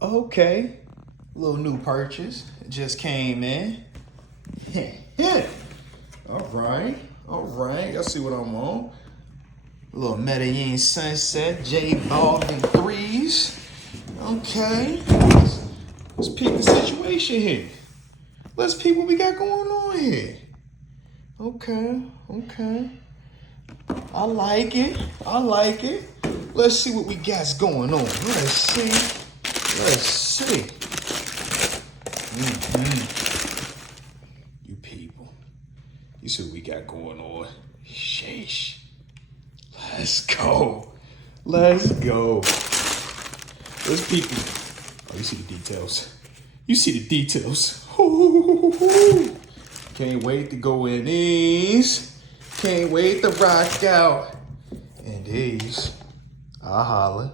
Okay. Little new purchase. Just came in. All right. All right. Y'all see what I'm on. A little Medellin Sunset. J Balvin 3s. Okay. Let's peep the situation here. Let's peep what we got going on here. Okay. Okay. I like it. I like it. Let's see what we got going on. Let's see. Let's see. You people. You see what we got going on. Sheesh. Let's go. Let's go. Let's peep. Oh, you see the details. You see the details. Ooh. Can't wait to go in these. Can't wait to rock out in these. I'll holler.